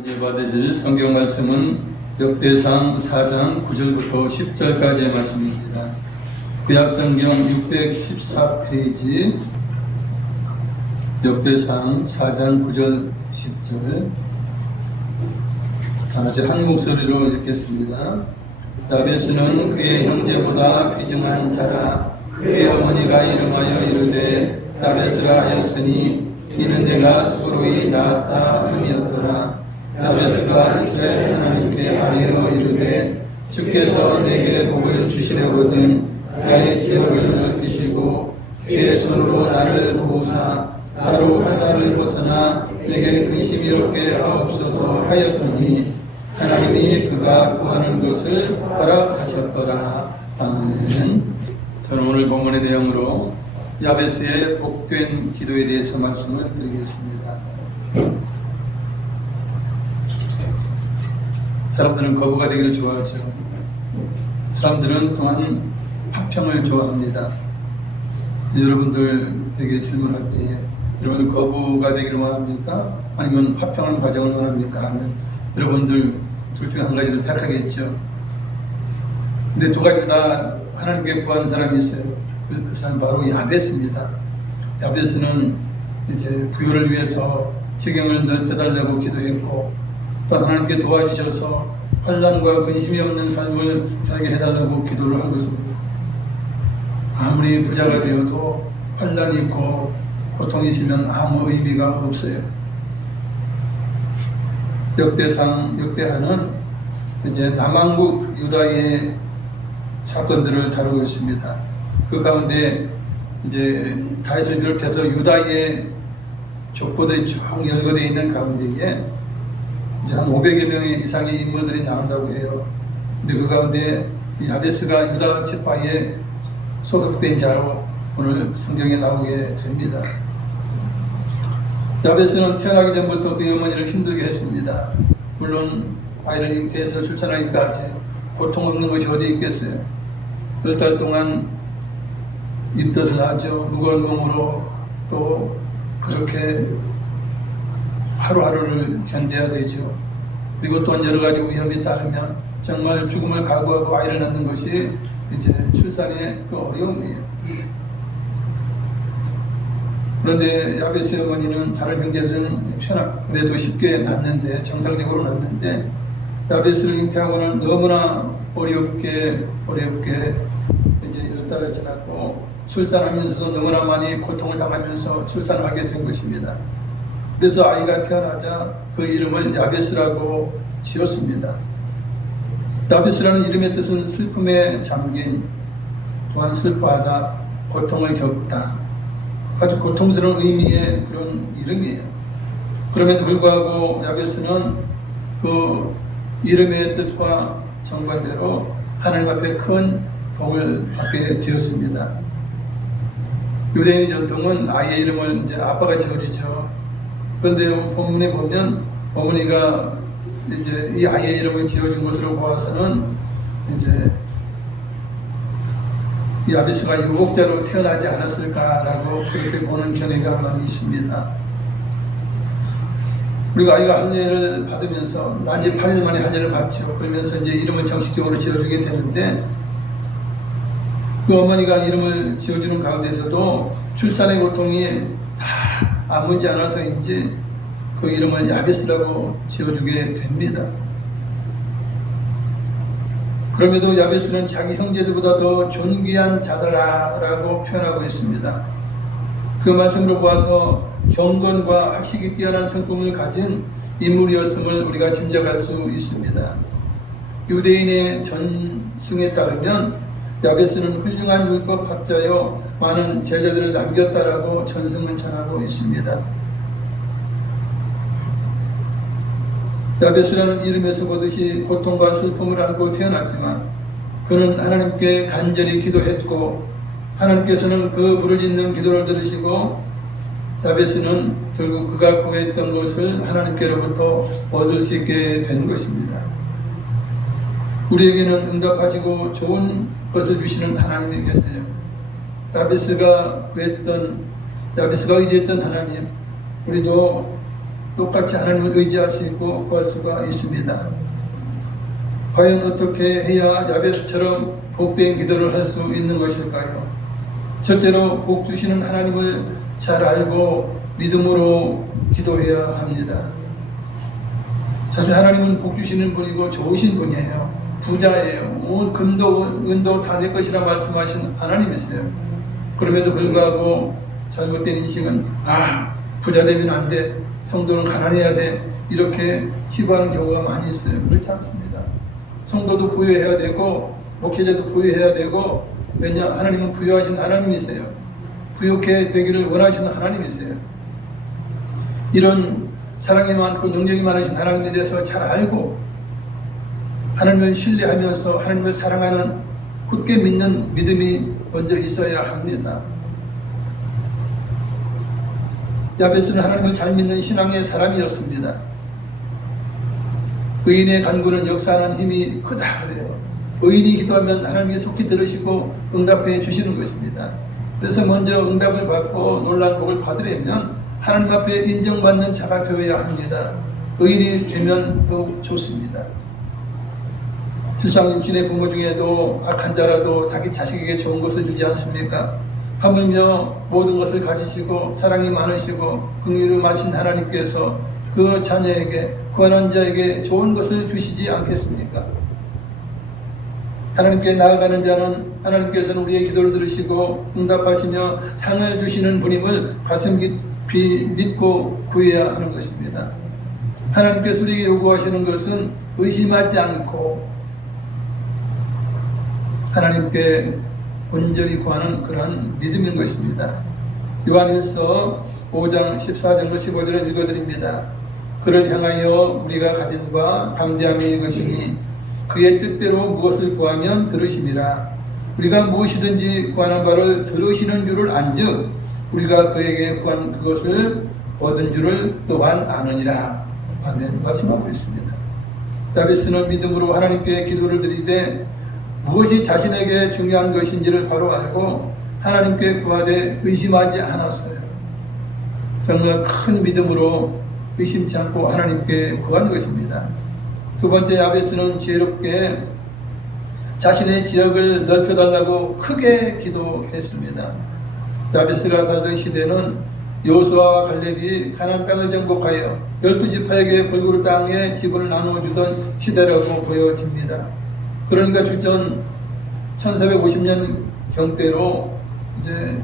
은혜 받으실 성경 말씀은 역대상 4장 9절부터 10절까지의 말씀입니다. 구약성경 614페이지 역대상 4장 9절 10절 다 같이 한 목소리로 읽겠습니다. 야베스는 그의 형제보다 귀중한 자라. 그의 어머니가 이름하여 이르되 야베스라 하였으니 이는 내가 수로이 낳았다 함이었더라. 야베스가 이스라엘 하나님께 아뢰어 이르되 주께서 내게 복을 주시려거든 나의 지역을 넓히시고 주의 손으로 나를 도우사 나로 환난을 벗어나 내게 근심이 없게 하옵소서 하였더니 하나님이 그가 구하는 것을 허락하셨더라. 아멘. 저는 오늘 본문의 내용으로 야베스의 복된 기도에 대해서 말씀을 드리겠습니다. 사람들은 거부가 되기를 좋아하죠. 사람들은 또한 화평을 좋아합니다. 여러분들에게 질문할 때 여러분들 거부가 되기를 원합니까? 아니면 화평을 가정을 원합니까? 하면 여러분들 둘 중에 한 가지를 택하겠죠. 근데 두 가지 다 하나님께 구한 사람이 있어요. 그 사람은 바로 야베스입니다. 야베스는 이제 부요를 위해서 지경을 넓혀달라고 기도했고 또 하나님께 도와주셔서 환난과 근심이 없는 삶을 살게 해달라고 기도를 한 것입니다. 아무리 부자가 되어도 환난이 있고 고통이 있으면 아무 의미가 없어요. 역대하는 이제 남왕국 유다의 사건들을 다루고 있습니다. 그 가운데 이제 다윗을 비롯해서 유다의 족보들이 쭉 열거되어 있는 가운데에 이제 한 500여 명의 이상의 인물들이 나온다고 해요. 근데 그 가운데 야베스가 유다 지파에 소속된 자로 오늘 성경에 나오게 됩니다. 야베스는 태어나기 전부터 그 어머니를 힘들게 했습니다. 물론 아이를 잉태해서 출산하기까지 고통 없는 것이 어디 있겠어요. 10달 동안 입덧을 하죠. 무거운 몸으로 또 그렇게 하루하루를 견뎌야 되죠. 그리고 또한 여러 가지 위험이 따르면 정말 죽음을 각오하고 아이를 낳는 것이 이제 출산의 그 어려움이에요. 그런데 야베스의 어머니는 다른 형제들은 그래도 쉽게 낳는데 정상적으로 낳는데 야베스를 잉태하고는 너무나 어렵게 이제 10달을 지났고 출산하면서도 너무나 많이 고통을 당하면서 출산을 하게 된 것입니다. 그래서 아이가 태어나자 그 이름을 야베스라고 지었습니다. 야베스라는 이름의 뜻은 슬픔에 잠긴, 또한 슬퍼하다, 고통을 겪다, 아주 고통스러운 의미의 그런 이름이에요. 그럼에도 불구하고 야베스는 그 이름의 뜻과 정반대로 하나님 앞에 큰 복을 받게 되었습니다. 유대인의 전통은 아이의 이름을 이제 아빠가 지어주죠. 그런데 본문에 보면 어머니가 이제 이 아이의 이름을 지어준 것으로 보아서는 이제 야베스가 유복자로 태어나지 않았을까라고 그렇게 보는 견해가 많이 있습니다. 그리고 아이가 할례를 받으면서 난지 8일 만에 할례를 받죠. 그러면서 이제 이름을 정식적으로 지어주게 되는데 그 어머니가 이름을 지어주는 가운데서도 출산의 고통이 다 아물지 않아서인지 그 이름을 야베스라고 지어주게 됩니다. 그럼에도 야베스는 자기 형제들보다 더 존귀한 자들아라고 표현하고 있습니다. 그 말씀으로 보아서 경건과 학식이 뛰어난 성품을 가진 인물이었음을 우리가 짐작할 수 있습니다. 유대인의 전승에 따르면 야베스는 훌륭한 율법학자여 많은 제자들을 남겼다라고 전승은 전하고 있습니다. 야베스라는 이름에서 보듯이 고통과 슬픔을 안고 태어났지만 그는 하나님께 간절히 기도했고 하나님께서는 그 부르짖는 기도를 들으시고 야베스는 결국 그가 구했던 것을 하나님께로부터 얻을 수 있게 된 것입니다. 우리에게는 응답하시고 좋은 것을 주시는 하나님이 계세요. 야베스가 의지했던 하나님, 우리도 똑같이 하나님을 의지할 수 있고 구할 수가 있습니다. 과연 어떻게 해야 야베스처럼 복된 기도를 할 수 있는 것일까요? 첫째로 복 주시는 하나님을 잘 알고 믿음으로 기도해야 합니다. 사실 하나님은 복 주시는 분이고 좋으신 분이에요. 부자예요. 온 금도 은도 다 내 것이라 말씀하신 하나님이세요. 그럼에도 불구하고 잘못된 인식은 부자 되면 안 돼, 성도는 가난해야 돼, 이렇게 치부하는 경우가 많이 있어요. 그렇지 않습니다. 성도도 부유해야 되고 목회자도 부유해야 되고, 왜냐? 하나님은 부유하신 하나님이세요. 부유하게 되기를 원하시는 하나님이세요. 이런 사랑이 많고 능력이 많으신 하나님에 대해서 잘 알고 하나님을 신뢰하면서 하나님을 사랑하는 굳게 믿는 믿음이 먼저 있어야 합니다. 야베스는 하나님을 잘 믿는 신앙의 사람이었습니다. 의인의 간구는 역사하는 힘이 크다 그래요. 의인이 기도하면 하나님이 속히 들으시고 응답해 주시는 것입니다. 그래서 먼저 응답을 받고 놀라운 복을 받으려면 하나님 앞에 인정받는 자가 되어야 합니다. 의인이 되면 더욱 좋습니다. 세상 임신의 부모 중에도 악한 자라도 자기 자식에게 좋은 것을 주지 않습니까? 하물며 모든 것을 가지시고 사랑이 많으시고 긍휼을 많으신 하나님께서 그 자녀에게, 구원한 자에게 좋은 것을 주시지 않겠습니까? 하나님께 나아가는 자는 하나님께서는 우리의 기도를 들으시고 응답하시며 상을 주시는 분임을 가슴 깊이 믿고 구해야 하는 것입니다. 하나님께서 우리에게 요구하시는 것은 의심하지 않고 하나님께 온전히 구하는 그러한 믿음인 것입니다. 요한일서 5장 14절로 15절을 읽어드립니다. 그를 향하여 우리가 가진 바 담대함이 이것이니 그의 뜻대로 무엇을 구하면 들으심이라. 우리가 무엇이든지 구하는 바를 들으시는 줄을 안즉 우리가 그에게 구한 그것을 얻은 줄을 또한 아느니라. 아멘. 말씀하고 있습니다. 야베스는 믿음으로 하나님께 기도를 드리되 무엇이 자신에게 중요한 것인지를 바로 알고 하나님께 구하되 의심하지 않았어요. 정말 큰 믿음으로 의심치 않고 하나님께 구한 것입니다. 두 번째, 야베스는 지혜롭게 자신의 지역을 넓혀달라고 크게 기도했습니다. 야베스가 살던 시대는 여호수아와 갈렙이 가나안 땅을 정복하여 12지파에게 골고루 땅에 지분을 나누어주던 시대라고 보여집니다. 그러니까 주전 1450년 경대로 이제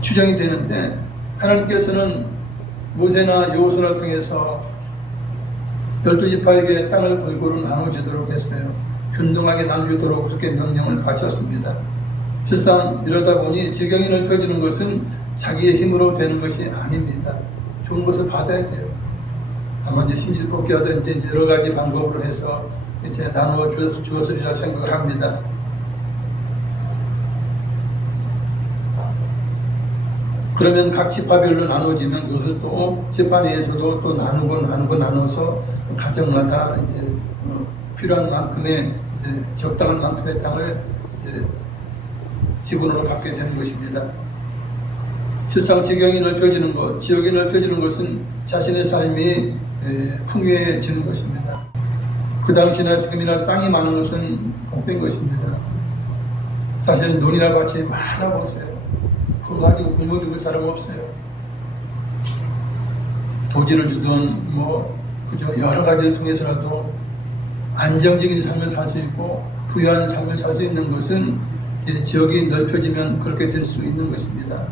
추정이 되는데, 하나님께서는 모세나 여호수아를 통해서 12지파에게 땅을 골고루 나눠주도록 했어요. 균등하게 나눠주도록 그렇게 명령을 하셨습니다. 실상 이러다 보니 지경이 넓혀지는 것은 자기의 힘으로 되는 것이 아닙니다. 좋은 것을 받아야 돼요. 아마 이제 심실뽑기하든지 여러 가지 방법으로 해서 이제 나누어 주었으리라 생각을 합니다. 그러면 각 지파별로 나누어지면 그것을 또 지파 내에서도 또 나눠서 가정마다 이제 필요한 만큼의 이제 적당한 만큼의 땅을 이제 지분으로 받게 되는 것입니다. 실상 지경이 넓혀지는 것, 지역이 넓혀지는 것은 자신의 삶이 풍요해지는 것입니다. 그 당시나 지금이나 땅이 많은 것은 복된 것입니다. 사실 논이나 밭이 많아 보세요. 그거 가지고 굶어 죽을 사람 없어요. 도지를 주든 그저 여러 가지를 통해서라도 안정적인 삶을 살 수 있고 부유한 삶을 살 수 있는 것은 이제 지역이 넓혀지면 그렇게 될 수 있는 것입니다.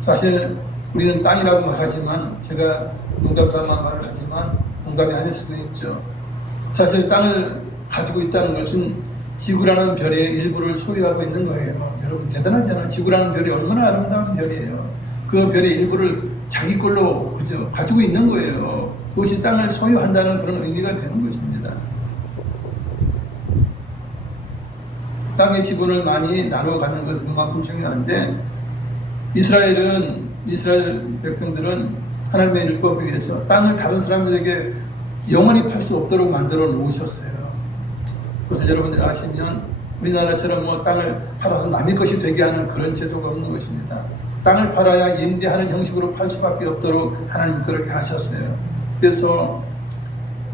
사실 우리는 땅이라고 말하지만, 제가 농담삼아 말을 하지만 농담이 아닐 수도 있죠. 사실 땅을 가지고 있다는 것은 지구라는 별의 일부를 소유하고 있는 거예요. 여러분 대단하잖아요. 지구라는 별이 얼마나 아름다운 별이에요. 그 별의 일부를 자기 걸로 그저 가지고 있는 거예요. 그것이 땅을 소유한다는 그런 의미가 되는 것입니다. 땅의 지분을 많이 나눠 갖는 것은 그만큼 중요한데, 이스라엘 백성들은 하나님의 율법을 위해서 땅을 다른 사람들에게 영원히 팔 수 없도록 만들어 놓으셨어요. 그래서 여러분들이 아시면 우리나라처럼 땅을 팔아서 남의 것이 되게 하는 그런 제도가 없는 것입니다. 땅을 팔아야 임대하는 형식으로 팔 수밖에 없도록 하나님 그렇게 하셨어요. 그래서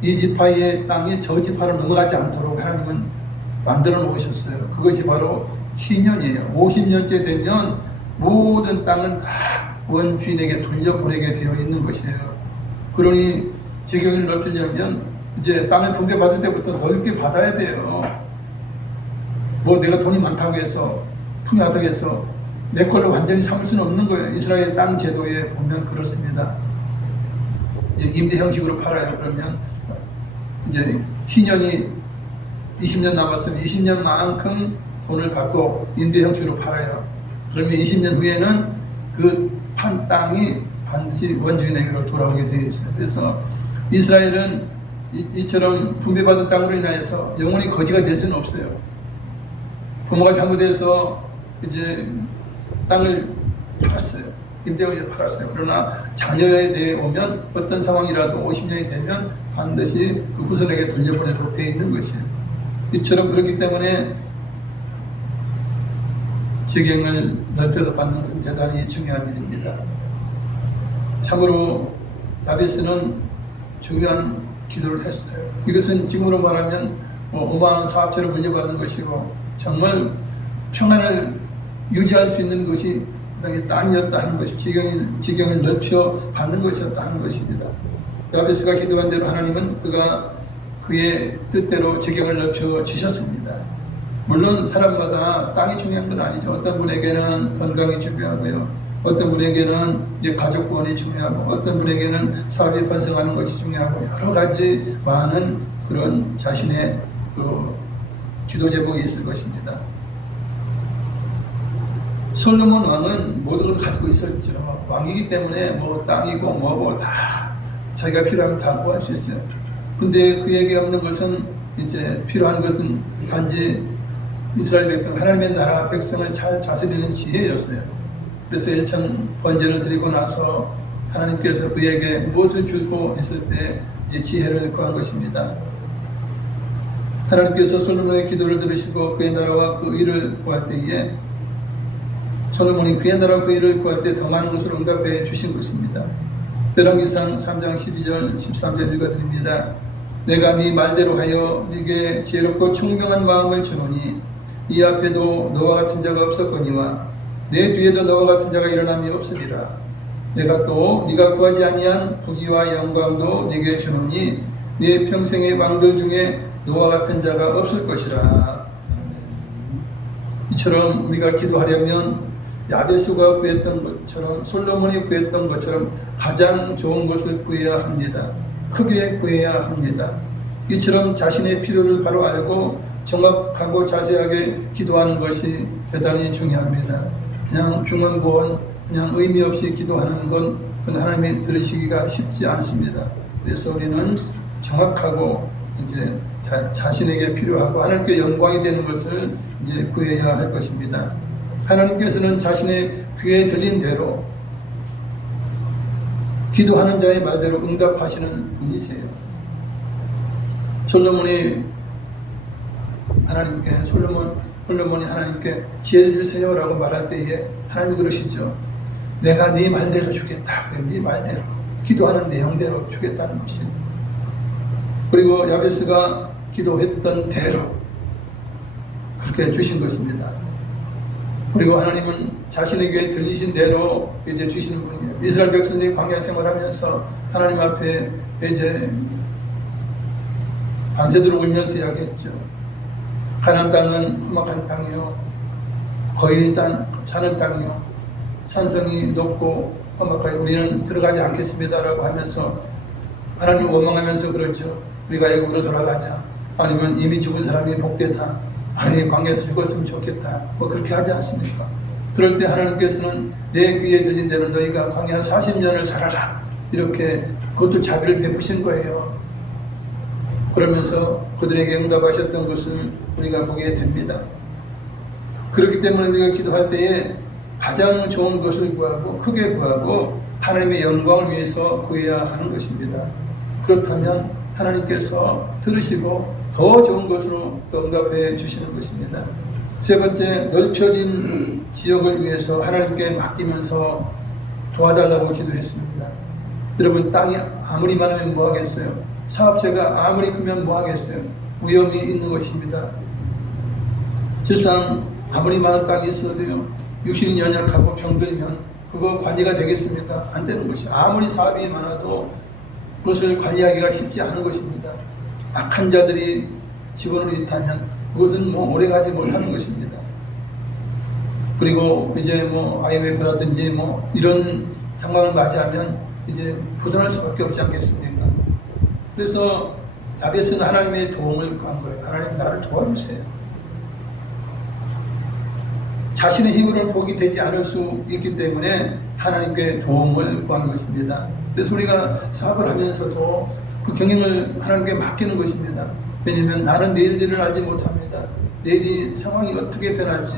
이 지파의 땅이 저 지파로 넘어가지 않도록 하나님은 만들어 놓으셨어요. 그것이 바로 희년이에요. 50년째 되면 모든 땅은 다 원주인에게 돌려보내게 되어 있는 것이에요. 그러니 지경을 넓히려면 이제 땅을 분배받을 때부터 넓게 받아야 돼요. 뭐 내가 돈이 많다고 해서 풍요하다고 해서 내 걸로 완전히 삼을 수는 없는 거예요. 이스라엘 땅 제도에 보면 그렇습니다. 이제 임대 형식으로 팔아요. 그러면 이제 신년이 20년 남았으면 20년만큼 돈을 받고 임대 형식으로 팔아요. 그러면 20년 후에는 그 판 땅이 반드시 원주인에게로 돌아오게 되어 있어요. 그래서 이스라엘은 이처럼 분배받은 땅으로 인하여서 영원히 거지가 될 수는 없어요. 부모가 잘못해서 이제 땅을 팔았어요. 임대형식으로 팔았어요. 그러나 자녀에 대해 오면 어떤 상황이라도 50년이 되면 반드시 그 후손에게 돌려보내도록 되어 있는 것이에요. 이처럼 그렇기 때문에 지경을 넓혀서 받는 것은 대단히 중요한 일입니다. 참으로 야베스는 중요한 기도를 했어요. 이것은 지금으로 말하면 어마어마한 사업체로 물려받는 것이고 정말 평안을 유지할 수 있는 것이 땅이었다 하는 것이 지경을 넓혀 받는 것이었다 하는 것입니다. 야베스가 기도한 대로 하나님은 그의 뜻대로 지경을 넓혀 주셨습니다. 물론 사람마다 땅이 중요한 건 아니죠. 어떤 분에게는 건강이 중요하고요. 어떤 분에게는 가족권이 중요하고 어떤 분에게는 사업이 번성하는 것이 중요하고 여러 가지 많은 그런 자신의 기도 제목이 있을 것입니다. 솔로몬 왕은 모든 것을 가지고 있었죠. 왕이기 때문에 뭐 땅이고 뭐고 다 자기가 필요하면 다 구할 수 있어요. 근데 그에게 없는 것은 이제 필요한 것은 단지 이스라엘 백성, 하나님의 나라 백성을 잘 다스리는 지혜였어요. 그래서 1천 번제를 드리고 나서 하나님께서 그에게 무엇을 주고 했을 때 이제 지혜를 구한 것입니다. 하나님께서 솔로몬의 기도를 들으시고 그의 나라와 그 의를 구할 때에 솔로몬이 그의 나라와 그 의를 구할 때 더 많은 것을 응답해 주신 것입니다. 열왕기상 3장 12절 13절 읽어드립니다. 내가 네 말대로 하여 네게 지혜롭고 총명한 마음을 주노니 이 앞에도 너와 같은 자가 없었거니와 내 뒤에도 너와 같은 자가 일어남이 없으리라. 내가 또 네가 구하지 아니한 부귀와 영광도 네게 주노니 네 평생의 왕들 중에 너와 같은 자가 없을 것이라. 이처럼 우리가 기도하려면 야베스가 구했던 것처럼 솔로몬이 구했던 것처럼 가장 좋은 것을 구해야 합니다. 크게 구해야 합니다. 이처럼 자신의 필요를 바로 알고 정확하고 자세하게 기도하는 것이 대단히 중요합니다. 그냥 중언부언, 그냥 의미 없이 기도하는 건 하나님이 들으시기가 쉽지 않습니다. 그래서 우리는 정확하고 이제 자신에게 필요하고 하나님께 영광이 되는 것을 이제 구해야 할 것입니다. 하나님께서는 자신의 귀에 들린 대로 기도하는 자의 말대로 응답하시는 분이세요. 솔로몬이 하나님께 지혜를 주세요라고 말할 때에 하나님 그러시죠. 내가 네 말대로 주겠다. 네 말대로 기도하는 내용대로 주겠다는 것이. 그리고 야베스가 기도했던 대로 그렇게 주신 것입니다. 그리고 하나님은 자신의 귀에 들리신 대로 이제 주시는 분이에요. 이스라엘 백성들이 광야 생활하면서 하나님 앞에 이제 밤새도록 울면서 이야기했죠. 가나안 땅은 험악한 땅이요, 거인이 사는 땅이요, 산성이 높고 험악하여 우리는 들어가지 않겠습니다라고 하면서 하나님을 원망하면서 그러죠. 우리가 애굽으로 돌아가자. 아니면 이미 죽은 사람이 복되다. 아니 광야에서 죽었으면 좋겠다. 뭐 그렇게 하지 않습니까? 그럴 때 하나님께서는 내 귀에 들린 대로 너희가 광야 40년을 살아라. 이렇게 그것도 자비를 베푸신 거예요. 그러면서 그들에게 응답하셨던 것을 우리가 보게 됩니다. 그렇기 때문에 우리가 기도할 때에 가장 좋은 것을 구하고 크게 구하고 하나님의 영광을 위해서 구해야 하는 것입니다. 그렇다면 하나님께서 들으시고 더 좋은 것으로 또 응답해 주시는 것입니다. 세 번째, 넓혀진 지역을 위해서 하나님께 맡기면서 도와달라고 기도했습니다. 여러분, 땅이 아무리 많으면 뭐 하겠어요? 사업체가 아무리 크면 뭐 하겠어요? 위험이 있는 것입니다. 실상 아무리 많은 땅이 있어도요, 육신이 연약하고 병들면 그거 관리가 되겠습니까? 안 되는 것이. 아무리 사업이 많아도 그것을 관리하기가 쉽지 않은 것입니다. 악한 자들이 직원으로 있다면 그것은 뭐 오래가지 못하는 것입니다. 그리고 이제 뭐 IMF라든지 뭐 이런 상황을 맞이하면 이제 부도날 수밖에 없지 않겠습니까? 그래서 야베스는 하나님의 도움을 구한 거예요. 하나님, 나를 도와주세요. 자신의 힘으로는 복이 되지 않을 수 있기 때문에 하나님께 도움을 구한 것입니다. 그래서 우리가 사업을 하면서도 그 경영을 하나님께 맡기는 것입니다. 왜냐하면 나는 내일 일을 알지 못합니다. 내일이 상황이 어떻게 변할지,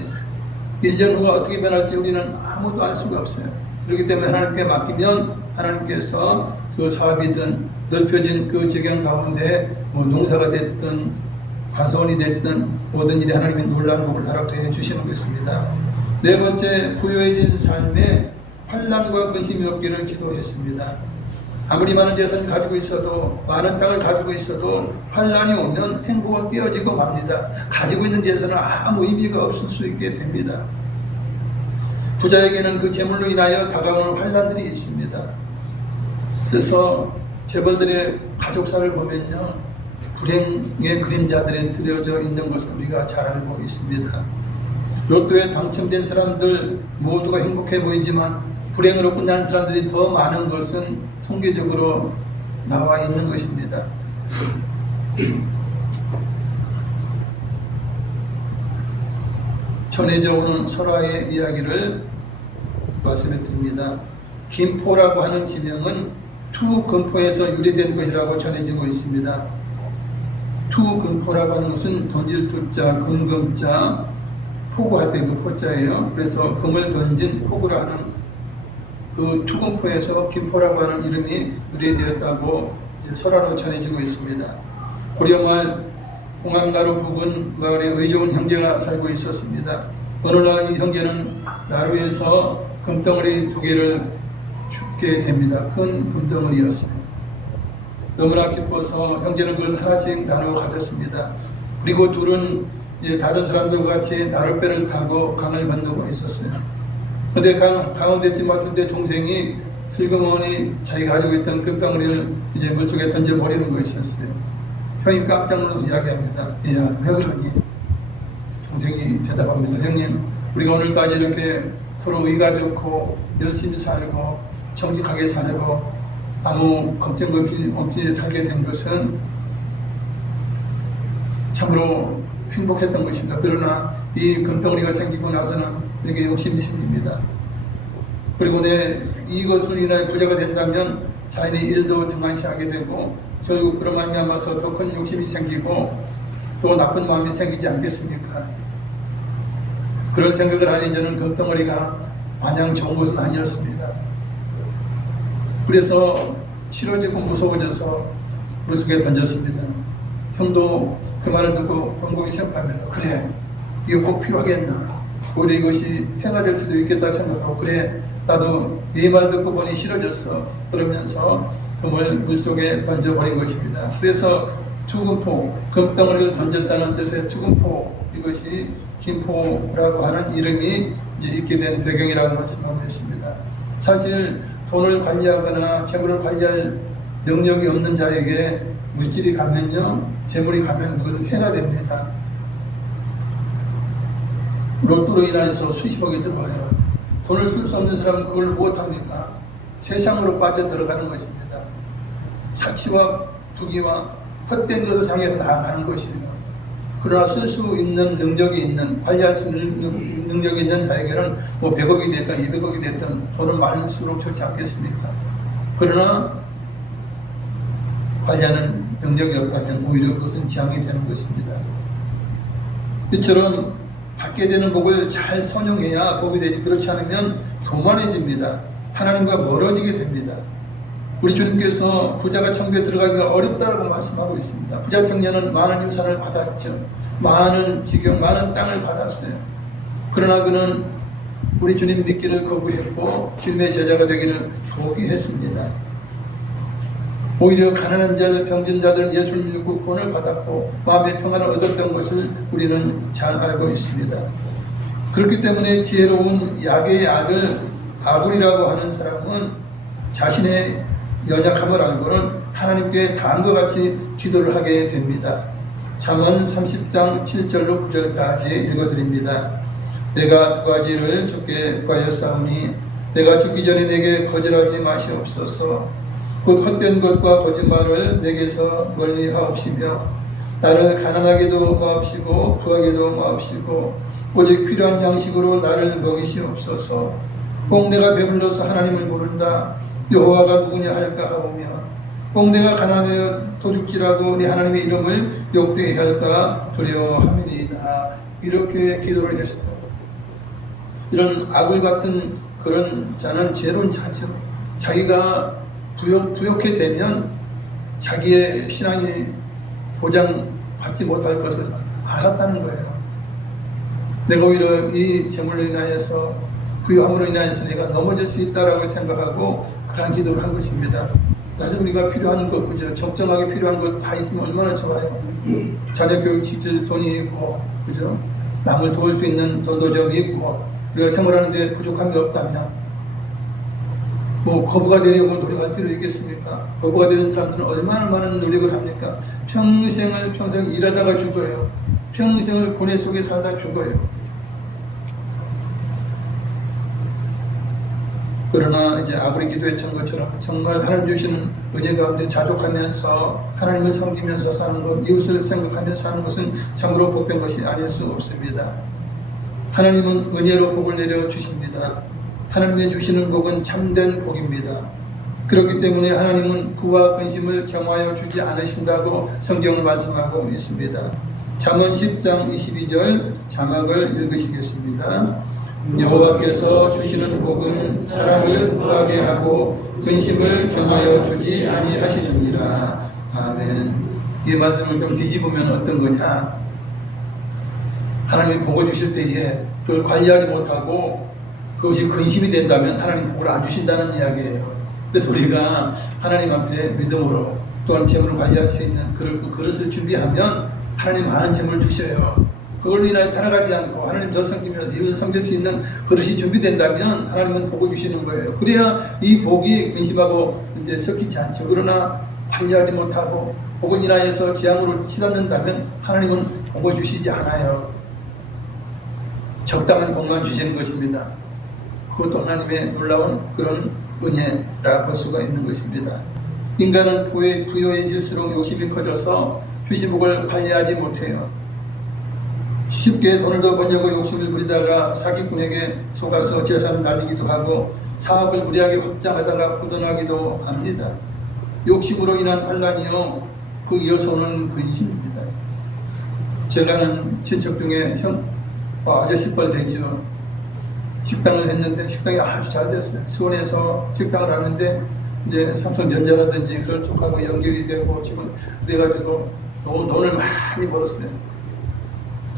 1년 후가 어떻게 변할지 우리는 아무도 알 수가 없어요. 그렇기 때문에 하나님께 맡기면 하나님께서 그 사업이든 넓혀진 그 지경 가운데 뭐 농사가 됐든 과수원이 됐든 모든 일에 하나님의 놀라운 복을 허락해 주시는 것입니다. 네 번째, 부유해진 삶에 환난과 근심이 없기를 기도했습니다. 아무리 많은 재산을 가지고 있어도, 많은 땅을 가지고 있어도 환난이 오면 행복은 깨어지고 맙니다. 가지고 있는 재산은 아무 의미가 없을 수 있게 됩니다. 부자에게는 그 재물로 인하여 다가오는 환난들이 있습니다. 그래서 재벌들의 가족사를 보면요, 불행의 그림자들이 들여져 있는 것을 우리가 잘 알고 있습니다. 로또에 당첨된 사람들 모두가 행복해 보이지만 불행으로 끝나는 사람들이 더 많은 것은 통계적으로 나와 있는 것입니다. 전해져 오는 설화의 이야기를 말씀해 드립니다. 김포라고 하는 지명은 투금포에서 유래된 것이라고 전해지고 있습니다. 투금포라고 하는 것은 던질 투자, 금금자, 포구할 때 그 포자예요. 그래서 금을 던진 포구라 하는 그 투금포에서 김포라고 하는 이름이 유래되었다고 설화로 전해지고 있습니다. 고려말 공암나루 부근 마을에 의좋은 형제가 살고 있었습니다. 어느 날 이 형제는 나루에서 금덩어리 2개를 줍게 됩니다. 큰 금덩어리였어요. 너무나 기뻐서 형제는 그걸 하나씩 나누어 가졌습니다. 그리고 둘은 이제 다른 사람들과 같이 나룻배를 타고 강을 건너고 있었어요. 그런데 강 가운데쯤 왔을 때 동생이 슬그머니 자기가 가지고 있던 금덩어리를 이제 물속에 던져버리는 것이었어요. 형이 깜짝 놀라서 이야기합니다. 야, 왜 그러니? 동생이 대답합니다. 형님, 우리가 오늘까지 이렇게 서로 의가 좋고 열심히 살고 정직하게 살고 아무 걱정 없이 살게 된 것은 참으로 행복했던 것입니다. 그러나 이 금덩어리가 생기고 나서는 내게 욕심이 생깁니다. 그리고 이것을 인하여 부자가 된다면 자신의 일도 등한시하게 되고 결국 그런 말미암아서 더 큰 욕심이 생기고 또 나쁜 마음이 생기지 않겠습니까? 그런 생각을 하니 저는 금덩어리가 마냥 좋은 것은 아니었습니다. 그래서 싫어지고 무서워져서 물속에 던졌습니다. 형도 그 말을 듣고 곰곰이 생각합니다. 그래, 이거 꼭 필요하겠나? 오히려 이것이 해가 될 수도 있겠다 생각하고, 그래, 나도 네 말 듣고 보니 싫어졌어. 그러면서 금을 물속에 던져버린 것입니다. 그래서 투금포, 금덩어리를 던졌다는 뜻의 투금포, 이것이 김포라고 하는 이름이 있게 된 배경이라고 말씀하고 있습니다. 사실 돈을 관리하거나 재물을 관리할 능력이 없는 자에게 물질이 가면요, 재물이 가면 그것은 해가 됩니다. 로또로 인해서 수십억이 들어와요. 돈을 쓸 수 없는 사람은 그걸 못합니까? 세상으로 빠져 들어가는 것입니다. 사치와 부귀와 헛된 것을 향해서 나아가는 것이에요. 그러나 쓸 수 있는 능력이 있는, 관리할 수 있는 능력이 있는 자에게는 뭐 100억이 됐든 200억이 됐든 돈을 많을수록 좋지 않겠습니까? 그러나 관리하는 능력이 없다면 오히려 그것은 지향이 되는 것입니다. 이처럼 받게 되는 복을 잘 선용해야 복이 되지, 그렇지 않으면 교만해집니다. 하나님과 멀어지게 됩니다. 우리 주님께서 부자가 천국에 들어가기가 어렵다고 말씀하고 있습니다. 부자 청년은 많은 유산을 받았죠. 많은 지경, 많은 땅을 받았어요. 그러나 그는 우리 주님 믿기를 거부했고 주님의 제자가 되기를 포기했습니다. 오히려 가난한 자들, 병든 자들은 예수를 믿고 구원을 받았고 마음의 평안을 얻었던 것을 우리는 잘 알고 있습니다. 그렇기 때문에 지혜로운 야게의 아들 아굴이라고 하는 사람은 자신의 연약함을 알고는 하나님께 다음과 같이 기도를 하게 됩니다. 잠언 30장 7절로 9절까지 읽어드립니다. 내가 두 가지를 주께 구하였사오니 내가 죽기 전에 내게 거절하지 마시옵소서. 곧 헛된 것과 거짓말을 내게서 멀리하옵시며 나를 가난하게도 마옵시고 부하게도 마옵시고 오직 필요한 양식으로 나를 먹이시옵소서. 꼭 내가 배불러서 하나님을 모른다. 여호와가 누구냐 할까 하오며 꼭 내가 가난하여 도둑질하고 네 하나님의 이름을 욕되게 할까 두려워함이니이다. 이렇게 기도를 했어요. 이런 아굴 같은 그런 자는 죄로운 자죠. 자기가 부욕해 되면 자기의 신앙이 보장받지 못할 것을 알았다는 거예요. 내가 오히려 이 재물로 인하여서 부유함으로 인하여서 내가 넘어질 수 있다라고 생각하고 그런 기도를 한 것입니다. 사실 우리가 필요한 것, 그죠? 적정하게 필요한 것 다 있으면 얼마나 좋아요. 자녀 교육 시킬 돈이 있고, 그죠? 남을 도울 수 있는 돈도 좀 있고, 우리가 생활하는데 부족함이 없다면, 뭐 거부가 되려고 노력할 필요 있겠습니까? 거부가 되는 사람들은 얼마나 많은 노력을 합니까? 평생 일하다가 죽어요. 평생을 고뇌 속에 살다 죽어요. 그러나 이제 아굴이 기도했던 것처럼 정말 하나님 주시는 은혜 가운데 자족하면서 하나님을 섬기면서 사는 것, 이웃을 생각하면서 사는 것은 참으로 복된 것이 아닐 수 없습니다. 하나님은 은혜로 복을 내려 주십니다. 하나님의 주시는 복은 참된 복입니다. 그렇기 때문에 하나님은 부와 근심을 겸하여 주지 않으신다고 성경을 말씀하고 있습니다. 잠언 10장 22절 자막을 읽으시겠습니다. 여호와께서 주시는 복은 사람을 부하게 하고 근심을 겸하여 주지 아니하시느니라. 아멘. 이 말씀을 좀 뒤집으면 어떤 거냐? 하나님이 복을 주실 때에 그걸 관리하지 못하고 그것이 근심이 된다면 하나님 복을 안 주신다는 이야기예요. 그래서 우리가 하나님 앞에 믿음으로 또한 재물을 관리할 수 있는 그릇을 준비하면 하나님 많은 재물을 주셔요. 그걸로 인하여 타락하지 않고 하나님 더 섬기면서 이웃을 섬길 수 있는 그릇이 준비된다면 하나님은 복을 주시는 거예요. 그래야 이 복이 근심하고 이제 섞이지 않죠. 그러나 관리하지 못하고 복을 인하여서 재앙으로 치닫는다면 하나님은 복을 주시지 않아요. 적당한 복만 주시는 것입니다. 그것도 하나님의 놀라운 그런 은혜라 볼 수가 있는 것입니다. 인간은 부유해질수록 욕심이 커져서 주신 복을 관리하지 못해요. 쉽게 돈을 더 벌려고 욕심을 부리다가 사기꾼에게 속아서 재산을 날리기도 하고 사업을 무리하게 확장하다가 부도나기도 합니다. 욕심으로 인한 환란이요 그 이어서 오는 근심입니다. 제가 아는 친척 중에 아저씨뻘 되죠. 식당을 했는데 식당이 아주 잘 됐어요. 수원에서 식당을 하는데 이제 삼성전자라든지 그런 쪽하고 연결이 되고 지금 그래가지고 돈을 많이 벌었어요.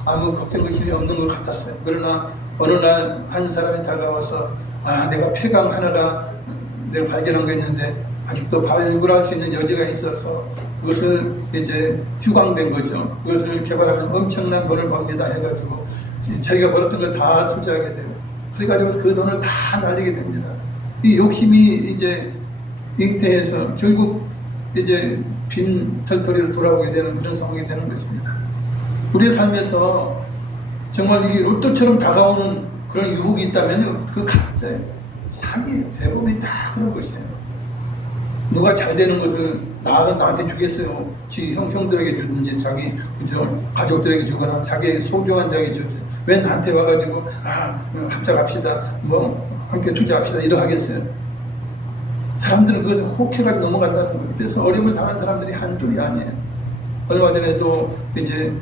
아무 걱정 의심이 없는 것 같았어요. 그러나 어느 날 한 사람이 다가와서 내가 폐광 하나가 내가 발견한 게 있는데 아직도 발굴할 수 있는 여지가 있어서 그것을 이제 휴광된 거죠. 그것을 개발하면 엄청난 돈을 법니다 해가지고 자기가 벌었던 걸 다 투자하게 돼요. 그래가지고 그 돈을 다 날리게 됩니다. 이 욕심이 이제 잉태해서 결국 이제 빈 털터리로 돌아오게 되는 그런 상황이 되는 것입니다. 우리의 삶에서 정말 이게 로또처럼 다가오는 그런 유혹이 있다면 그 가짜예요. 사기예요. 대부분이 다 그런 것이에요. 누가 잘 되는 것을 나한테 주겠어요. 지 형들에게 주든지 자기 그죠 가족들에게 주거나 자기 소중한 자에게 주든지 왜 나한테 와가지고 합작합시다 뭐 함께 투자합시다 이러 하겠어요. 사람들은 그것을 혹해가지고 넘어간다는 거예요. 그래서 어려움을 당한 사람들이 한둘이 아니에요. 얼마 전에도 이제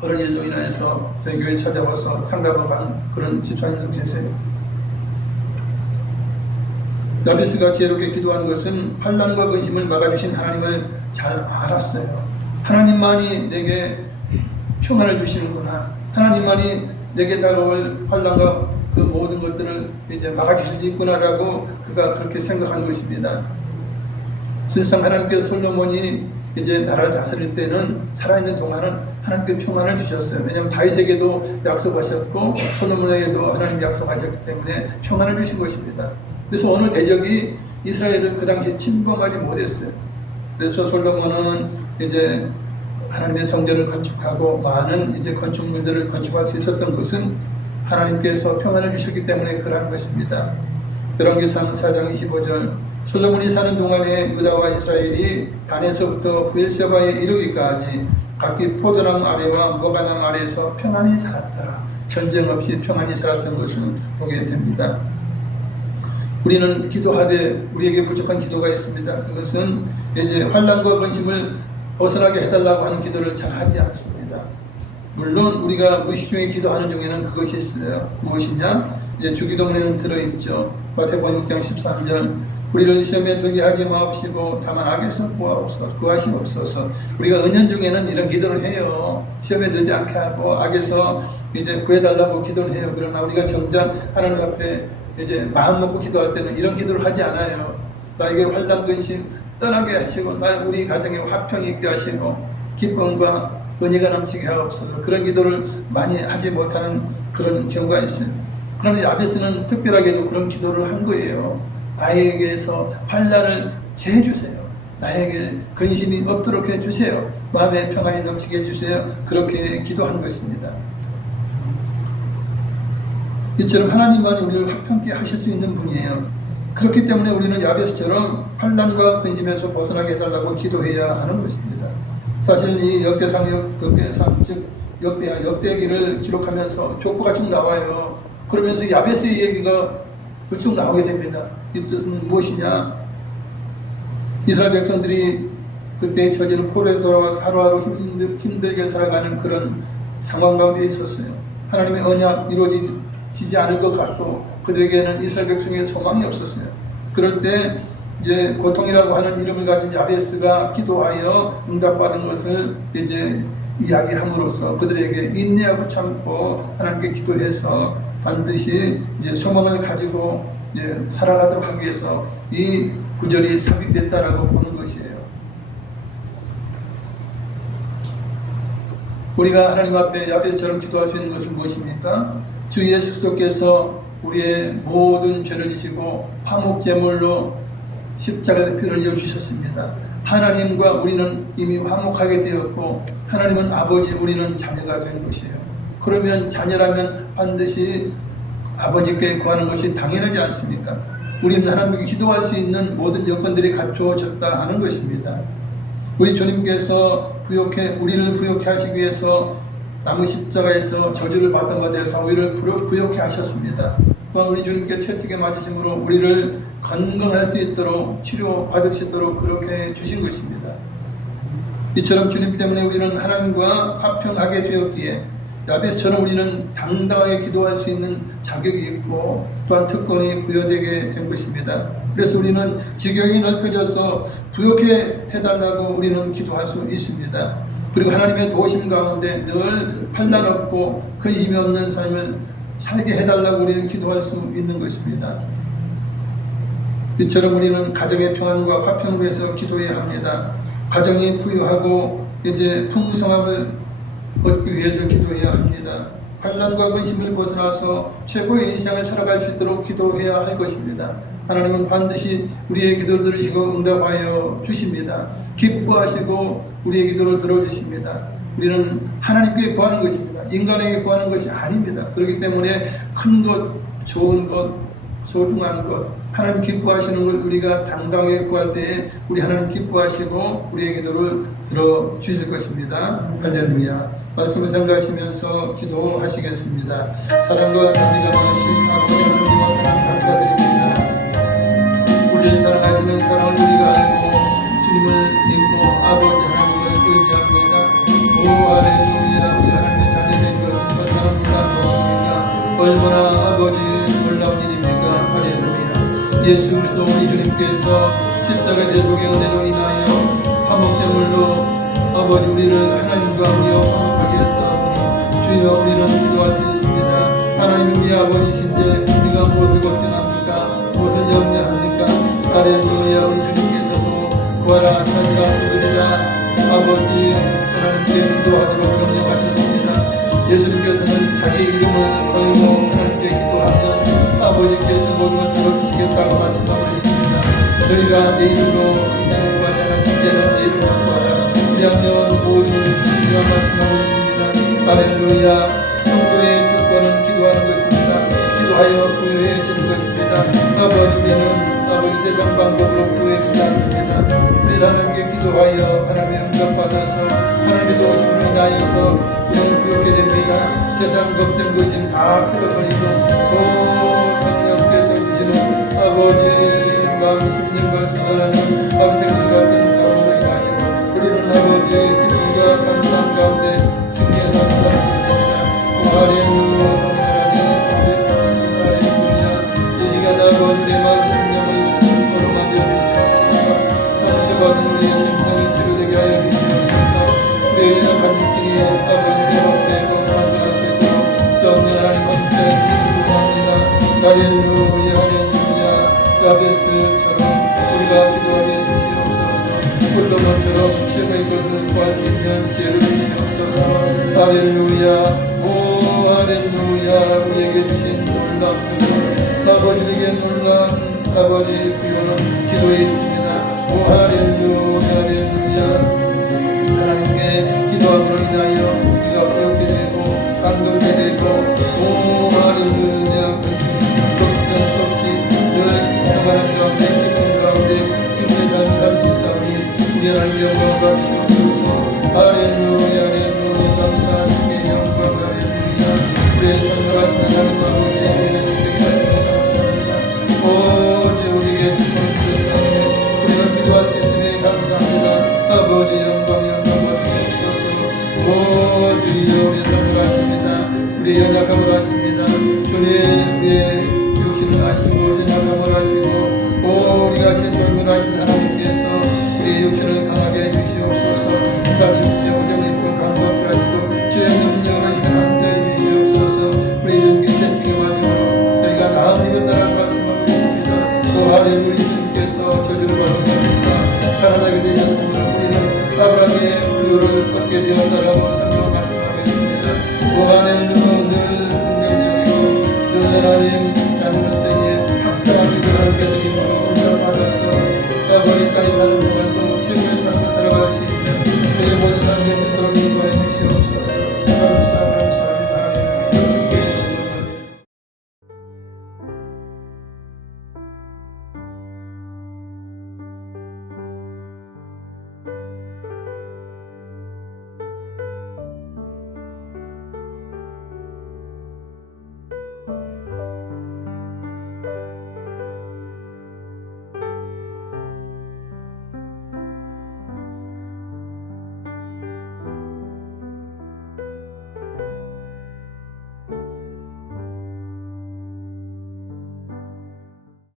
그런 일로 인해서 저희 교회 찾아와서 상담을 받는 그런 집사님들 계세요. 야베스가 지혜롭게 기도한 것은 환난과 근심을 막아주신 하나님을 잘 알았어요. 하나님만이 내게 평안을 주시는구나. 하나님만이 내게 다가올 환난과 그 모든 것들을 이제 막아주실 수 있구나라고 그가 그렇게 생각한 것입니다. 실상 하나님께서 솔로몬이 이제 나라를 다스릴 때는 살아있는 동안은 하나님께 평안을 주셨어요. 왜냐하면 다윗에게도 약속하셨고 솔로몬에게도 하나님 약속하셨기 때문에 평안을 주신 것입니다. 그래서 어느 대적이 이스라엘을 그 당시에 침범하지 못했어요. 그래서 솔로몬은 이제 하나님의 성전을 건축하고 많은 이제 건축물들을 건축할 수 있었던 것은 하나님께서 평안을 주셨기 때문에 그러한 것입니다. 열왕기상 4장 25절 솔로몬이 사는 동안에 유다와 이스라엘이 단에서부터 브엘세바에 이르기까지 각기 포도나무 아래와 무화과나무 아래에서 평안히 살았더라. 전쟁 없이 평안히 살았던 것을 보게 됩니다. 우리는 기도하되 우리에게 부족한 기도가 있습니다. 그것은 이제 환난과 근심을 벗어나게 해달라고 하는 기도를 잘 하지 않습니다. 물론 우리가 무의식 중에 기도하는 중에는 그것이 있어요. 무엇이냐? 이제 주기도문에는 들어있죠. 마태복음 6장 13절 우리를 시험에 들게 하지 마옵시고 다만 악에서 구하시옵소서. 우리가 은연중에는 이런 기도를 해요. 시험에 들지 않게 하고 악에서 이제 구해달라고 기도를 해요. 그러나 우리가 정작 하나님 앞에 이제 마음 먹고 기도할 때는 이런 기도를 하지 않아요. 나에게 환난 근심 떠나게 하시고 우리 가정에 화평이 있게 하시고 기쁨과 은혜가 넘치게 하옵소서. 그런 기도를 많이 하지 못하는 그런 경우가 있어요. 그러나 야베스는 특별하게도 그런 기도를 한 거예요. 나에게서 환난을 제해주세요. 나에게 근심이 없도록 해주세요. 마음의 평안이 넘치게 해주세요. 그렇게 기도한 것입니다. 이처럼 하나님만이 우리를 화평케 하실 수 있는 분이에요. 그렇기 때문에 우리는 야베스처럼 환난과 근심에서 벗어나게 해달라고 기도해야 하는 것입니다. 사실 이 역대상 즉 역대기를 기록하면서 족보가 쭉 나와요. 그러면서 야베스의 얘기가 불쑥 나오게 됩니다. 이 뜻은 무엇이냐? 이스라엘 백성들이 그때 처지는 포로에 돌아와서 하루하루 힘들게 살아가는 그런 상황 가운데 있었어요. 하나님의 언약 이루어지지 않을 것 같고 그들에게는 이스라엘 백성의 소망이 없었어요. 그럴 때 이제 고통이라고 하는 이름을 가진 야베스가 기도하여 응답받은 것을 이제 이야기함으로써 그들에게 인내하고 참고 하나님께 기도해서 반드시 이제 소망을 가지고 이제 살아가도록 하기 위해서 이 구절이 삽입됐다라고 보는 것이에요. 우리가 하나님 앞에 야베스처럼 기도할 수 있는 것은 무엇입니까? 주 예수께서 우리의 모든 죄를 지시고 화목제물로 십자가의 피를 흘려 주셨습니다. 하나님과 우리는 이미 화목하게 되었고 하나님은 아버지, 우리는 자녀가 된 것이에요. 그러면 자녀라면 반드시 아버지께 구하는 것이 당연하지 않습니까? 우리는 하나님께 기도할 수 있는 모든 여건들이 갖추어졌다 하는 것입니다. 우리 주님께서 우리를 부욕해 하시기 위해서 나무 십자가에서 저주를 받은 바 되어서 우리를 부욕해 하셨습니다. 또한 우리 주님께 채찍에 맞으심으로 우리를 건강할 수 있도록 치료받을 수 있도록 그렇게 주신 것입니다. 이처럼 주님 때문에 우리는 하나님과 화평하게 되었기에 야베스처럼 우리는 당당하게 기도할 수 있는 자격이 있고 또한 특권이 부여되게 된 것입니다. 그래서 우리는 지경이 넓혀져서 부욕해 해달라고 우리는 기도할 수 있습니다. 그리고 하나님의 도우심 가운데 늘 환난 없고 근심이 없는 삶을 살게 해달라고 우리는 기도할 수 있는 것입니다. 이처럼 우리는 가정의 평안과 화평을 위해서 기도해야 합니다. 가정이 부유하고 이제 풍성함을 얻기 위해서 기도해야 합니다. 환난과 근심을 벗어나서 최고의 인생을 살아갈 수 있도록 기도해야 할 것입니다. 하나님은 반드시 우리의 기도를 들으시고 응답하여 주십니다. 기뻐하시고 우리의 기도를 들어주십니다. 우리는 하나님께 구하는 것입니다. 인간에게 구하는 것이 아닙니다. 그렇기 때문에 큰 것, 좋은 것, 소중한 것, 하나님 기뻐하시는 걸 우리가 당당하게 구할 때에 우리 하나님 기뻐하시고 우리의 기도를 들어주실 것입니다. 할렐루야. 말씀을 생각하시면서 기도하시겠습니다. 사랑과 감리가 많으신 아버지 하나님과 사랑 감사드립니다. 우리를 사랑하시는 사랑을 우리가 알고 주님을 믿고 아버지 하나님을 의지합니다. 오 할렐루야. 우리 하나님의 자녀된 것을 감사합니다. 고맙습니다. 얼마나 아버지 놀라운 일입니까? 할렐루야. 예수 그리스도 우리 주님께서 십자가 대속의 은혜로 인하여 화목제물로 아버지 우리를 하나님과 우리와 화목하게 했사오니 주여 우리는 기도할 수 있습니다. 하나님 우리 아버지신데 우리가 무엇을 걱정합니까? 무엇을 염려합니까? 할렐루야. 우리 주님께서도 구하라 찾으라 부르리라 아버지 하나님께 기도하도록 명령하셨습니다. 예수님께서는 자기 이름을 걸고 하나님께 기도하면 아버지께서 모든 걸 들어주시겠다고 말씀하고 있습니다. 너희가 내 이름으로 이 땅에 구하지 않았을 때는 내 이름으로 구하라. 왜냐하면 모든 주님과 말씀하고 있습니다. 할렐루야. 성도의 특권은 기도하는 것입니다. 기도하여 구해주는 것입니다. 아버지 우리는 아버지 세상 방법으로 구해주지 않습니다. 우리는 하나님께 기도하여 하나님의 응답받아서 하나님의 도우심으로 인하여서 우리는 그렇게 됩니다. 세상 걱정 것이 다 풀어버리고 오 성령께서 주시는 아버지 마음 심령과 수사하는 밤생수 같은 가운데로 인하여 우리는 아버지 기쁨과 감사함 가운데 승리해서 살아가고 있습니다. 할렐루야. 성령하게 예수님 할렐루야. 이 시간 아버지 내 마음 심령을 거룩하게 해주시옵소서. 상처받은 우리의 심령이 치료되게 하여 주시옵소서. 우리의 연약한 육신이 아버지의 법대로 만들어 수 있도록 성령 하나님 함께 기도합니다. 할렐루야 할렐루야. 야베스처럼 우리가 기도하게 해주시옵소서. 홀로몬처럼 최고의 것을 구할 수 있는 지혜를 주시옵소서. 할렐루야. 오 할렐루야. 우리에게 주신 놀라운 특권 아버지에게 놀라운 아버지 부여는 기도에 있습니다. 오 할렐루야 할렐루야. 하나님께 기도함으로 인하여 우리가 부럽게 되고 감동게 되고 오 할렐루야. 걱정 없이 늘 평안한 가운데 기쁨 가운데 승리의 삶을 살고 있사오니 우리 하나님 영광을 받으시옵소서. 할렐루야 할렐루야. 감사하시게 영광 할렐루야. 우리의 선물하신 하나님 아버지 우리의 능력이 하시며 감사합니다. 오직 우리에게 축복을 주셨사오며 우리가 기도할 수 있으니 감사합니다. 아버지 영광 받으시옵소서. 오 주여 우리의 선물하십니다. 우리의 연약함을 하십니다. 주님